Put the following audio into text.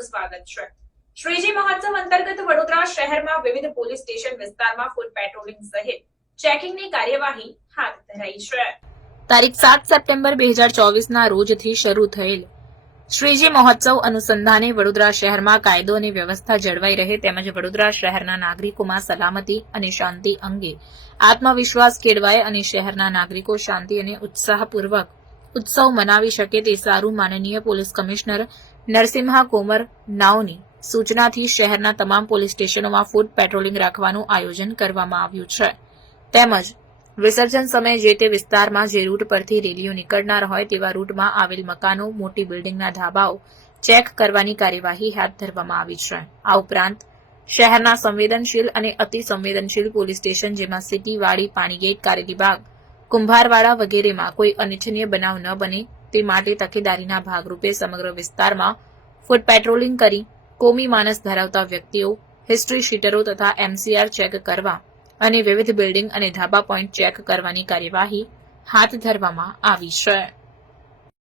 આપનું સ્વાગત છે। શ્રીજી મહોત્સવ અંતર્ગત વડોદરા શહેરમાં વિવિધ પોલીસ સ્ટેશન વિસ્તારમાં ફૂટ પેટ્રોલિંગ સહિત ચેકિંગની કાર્યવાહી હાથ ધરાઈ છે। તારીખ 7 સપ્ટેમ્બર 2024ના રોજથી શરૂ થયેલ શ્રીજી મહોત્સવ અનુસંધાને વડોદરા શહેરમાં કાયદો અને વ્યવસ્થા જળવાઈ રહે તેમજ વડોદરા શહેરના નાગરિકોમાં સલામતી અને શાંતિ અંગે આત્મવિશ્વાસ કેળવાય અને શહેરના નાગરિકો શાંતિ અને ઉત્સાહપૂર્વક ઉત્સવ મનાવી શકે તે સારું માનનીય પોલીસ કમિશનર નરસિમ્હા કોમર નાઓની સૂચનાથી શહેરના તમામ પોલીસ સ્ટેશનોમાં ફૂટ પેટ્રોલિંગ રાખવાનું આયોજન કરવામાં આવ્યું છે। તેમજ વિસર્જન સમયે જે તે વિસ્તારમાં જે રૂટ પરથી રેલીઓ નીકળનાર હોય તેવા રૂટમાં આવેલ મકાનો, મોટી બિલ્ડિંગના ધાબાઓ ચેક કરવાની કાર્યવાહી હાથ ધરવામાં આવી છે। આ ઉપરાંત શહેરના સંવેદનશીલ અને અતિ સંવેદનશીલ પોલીસ સ્ટેશન જેમાં સિટી, વાડી, પાણીગેટ, કારેલીબાગ, કુંભારવાડા વગેરેમાં કોઈ અનિચ્છનીય બનાવ ન બને તે માટે તકેદારીના ભાગરૂપે સમગ્ર વિસ્તારમાં ફૂટ પેટ્રોલિંગ કરી કોમી માનસ ધરાવતા વ્યક્તિઓ, હિસ્ટ્રી શીટરો તથા MCR ચેક કરવા અને વિવિધ બિલ્ડિંગ અને ધાબા પોઈન્ટ ચેક કરવાની કાર્યવાહી હાથ ધરવામાં આવી છે।